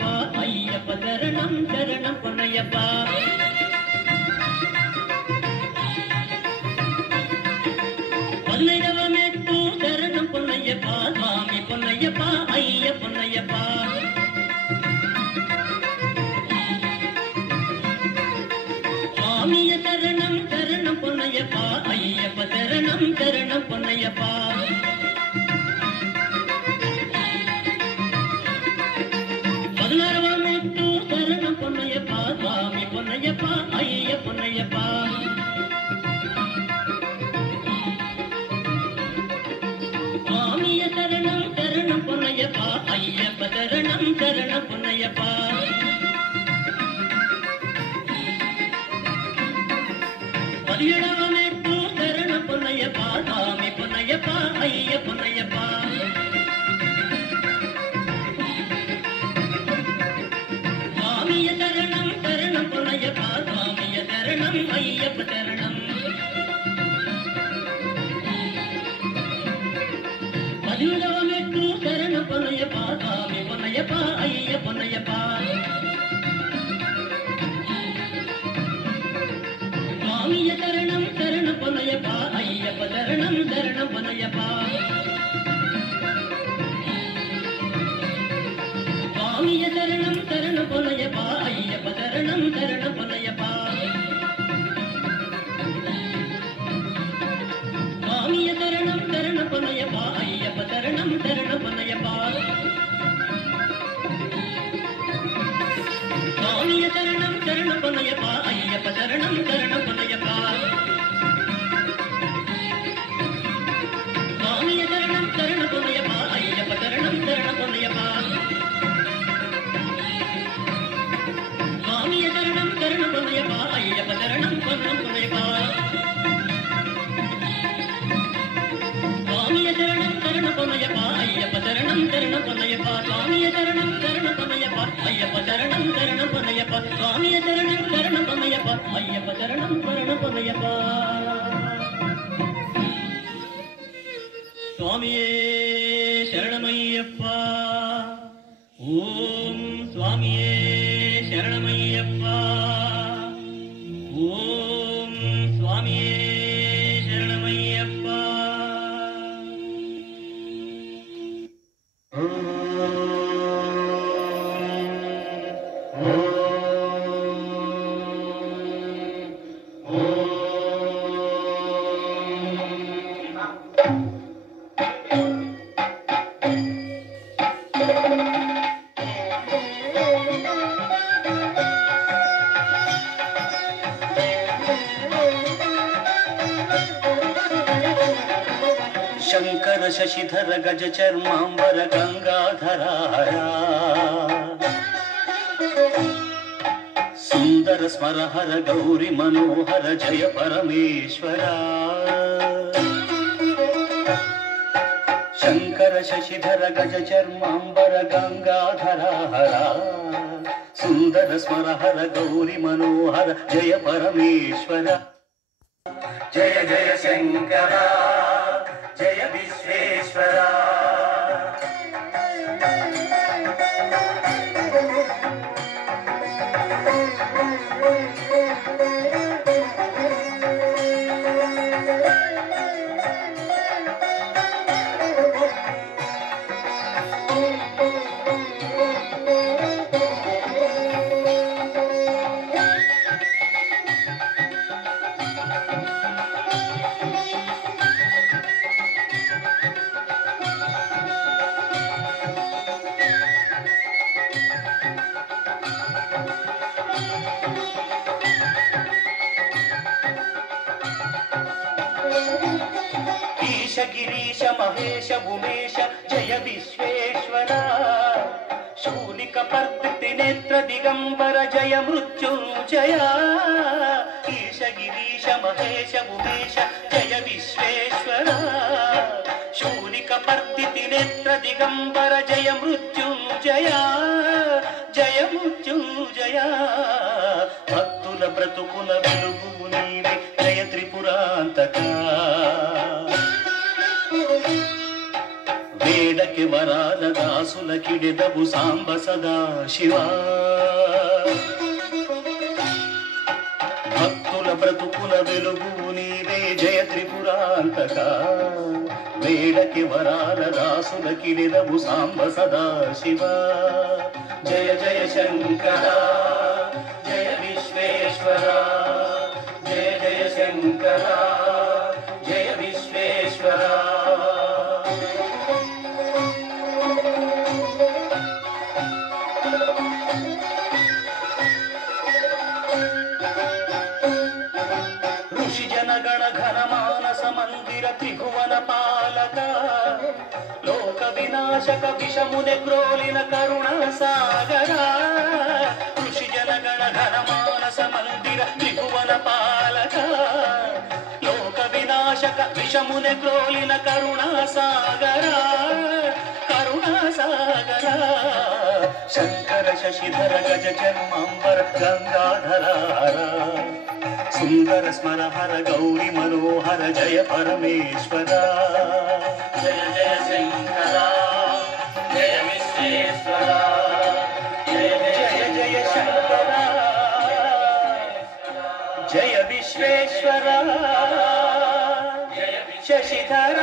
பொன்னையப்பா ஐயப்ப சரணம் சரணம் பொன்னையப்பா. பொன்னையவமேட்டு சரணம் பொன்னையப்பா சுவாமி பொன்னையப்பா ஐய பொன்னையப்பா. சுவாமிய சரணம் சரணம் பொன்னையப்பா ஐயப்ப சரணம் சரணம் பொன்னையப்பா. பதினாறுவமேட்டு சரணம் பொன்னையப்பா சுவாமி பொன்னையப்பா ஐய பொன்னையப்பா. சுவாமிய சரணம் சரணம் பொன்னையப்பா ஐயப்ப சரணம் சரணம் பொன்னையப்பா. பதினேழாவமேட்டு சரணம் பொன்னையப்பா சுவாமி பொன்னையப்பா ஐய பொன்னையப்பா. சுவாமிய சரணம் சரணம் பொன்னையப்பா சுவாமிய சரணம் ஐயப்ப சரணம். பதினேழாவமேட்டு சரணம் பொன்னையப்பா சுவாமி பொன்னையப்பா ஐய பொன்னையப்பா. சுவாமிய சரணம் சரணம் பொன்னையப்பா ஐயப்ப சரணம் சரணம் பொன்னையப்பா. சுவாமிய சரணம் சரணம் பொன்னையப்பா ஐயப்ப சரணம் சரணம் பொன்னையப்பா. சுவாமிய சரணம் சரணம் பொன்னையப்பா ஐயப்ப சரணம் சரணம் பொன்னையப்பா. சுவாமிய சரணம் சரணம் பொன்னையப்பா ஐயப்ப சரணம் சரணம் பொன்னையப்பா. சுவாமிய சரணம் சரணம் பொன்னையப்பா ஐயப்ப சரணம் சரணம் பொன்னையப்பா. சுவாமிய சரணம் சரணம் பொன்னையப்பா ஐயப்ப சரணம் சரணம் பொன்னையப்பா. சுவாமிய சரணம் சரணம் பொன்னையப்பா ஐயப்ப சரணம் சரணம் பொன்னையப்பா. சுவாமிய சரணம் சரணம் பொன்னையப்பா ஐயப்ப சரணம் சரணம் பொன்னையப்பா. சுவாமிய சரணம் சரணம் பொன்னையப்பா ஐயப்ப சரணம் சரணம் பொன்னையப்பா. சுவாமியே சரணமையப்பா. ஓம் சுவாமியே சரணமையப்பா. ஓம் சுவாமியே சரணமையப்பா. शंकर शशिधर गज चर्मांबर गंगाधराया सुंदर स्मरहर गौरी मनोहर जय परमेश्वरा. शंकर शशिधर गज चर्मांबर गंगाधराहरा सुंदर स्मरहर गौरी मनोहर जय परमेश्वरा. जय जय शंकरा जय विश्वेश्वरा. गिरीश महेश उमेश जय विश्वेश्वरा. शूलिक पर्दिति नेत्र दिगंबर जय मृत्युंजया. ईश गिरीश महेश उमेश जय विश्वेश्वरा. शूलिक पर्दिति नेत्र दिगंबर जय मृत्युंजया. जय मृत्युंजया. भक्तुल ब्रतुकुल वेलुगु नीवे जय त्रिपुरांतका. वेद వేడకి వరాల దాసుల కిడెదవు సాంబ సదా శివా భక్తుల బ్రతుకుల వెలుగు నీవే జయ త్రిపురాంతక వేడకి వరాల దాసుల కిడెదవు సాంబ సదా శివా జయ జయ శంకర జయ విశ్వేశ్వర జయ జయ శంకర జయ విశ్వేశ్వర ఋషి జనగణ ఘన మానస మందిర త్రిభువన పాలక లోక వినాశక విషమునే క్రోలిన కరుణ సాగర ఋషి జనగణ ఘన మానస మందిర త్రిభువన పాలక లోక వినాశక విషమునే క్రోలిన కరుణ సాగర కరుణ సాగర శంకర శశిధర గజ జన్మాంబర గంగాధర సుందర స్మర హర గౌరి మనోహర జయ పరమేశ్వర జయ జయ శంకర జయ విశ్వేశ్వర జయ జయ జయ శంకర జయ విశ్వేశ్వర జయ శశిధర